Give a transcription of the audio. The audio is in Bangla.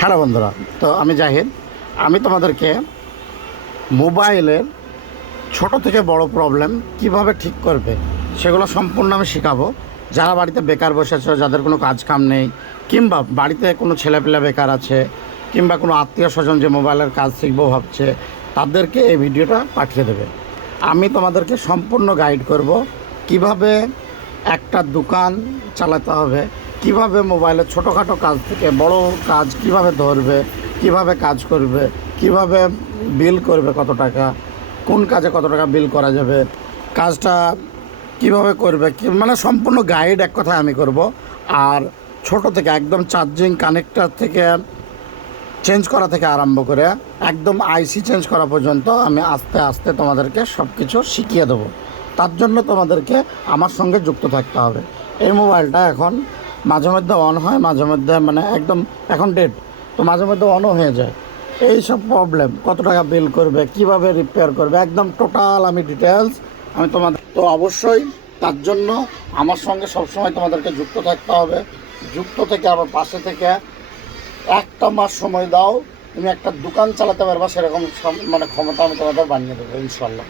হ্যালো বন্ধুরা, তো আমি জাহিদ। আমি তোমাদেরকে মোবাইলের ছোট থেকে বড় প্রবলেম কিভাবে ঠিক করবে সেগুলো সম্পূর্ণ আমি শেখাবো। যারা বাড়িতে বেকার বসে আছে, যাদের কোনো কাজ কাম নেই, কিংবা বাড়িতে কোনো ছেলেপেলে বেকার আছে, কিংবা কোনো আত্মীয় স্বজন যে মোবাইলের কাজ শিখবো ভাবছে, তাদেরকে এই ভিডিওটা পাঠিয়ে দেবে। আমি তোমাদেরকে সম্পূর্ণ গাইড করব কিভাবে একটা দোকান চালাতে হবে, কিভাবে মোবাইলের ছোটোখাটো কাজ থেকে বড় কাজ কিভাবে ধরবে, কিভাবে কাজ করবে, কিভাবে বিল করবে, কত টাকা, কোন কাজে কত টাকা বিল করা যাবে, কাজটা কিভাবে করবে, মানে সম্পূর্ণ গাইড এক কথায় আমি করব। আর ছোট থেকে একদম চার্জিং কানেক্টর থেকে চেঞ্জ করা থেকে আরম্ভ করে একদম আইসি চেঞ্জ করা পর্যন্ত আমি আস্তে আস্তে তোমাদেরকে সব কিছু শিখিয়ে দেবো। তার জন্য তোমাদেরকে আমার সঙ্গে যুক্ত থাকতে হবে। এই মোবাইলটা এখন মাঝে মধ্যে অন হয়, মাঝে মধ্যে মানে একদম এখন ডেড, তো মাঝে মধ্যে অনও হয়ে যায়। এই সব প্রবলেম, কত টাকা বিল করবে, কিভাবে রিপেয়ার করবে, একদম টোটাল আমি ডিটেলস আমি তোমাদের, তো অবশ্যই তার জন্য আমার সঙ্গে সবসময় তোমাদেরকে যুক্ত থাকতে হবে। যুক্ত থেকে আমার পাশে থেকে একটা মাস সময় দাও, তুমি একটা দোকান চালাতে পারবা, সেরকম মানে ক্ষমতা আমি তোমাদের বানিয়ে দেবো ইনশাল্লাহ।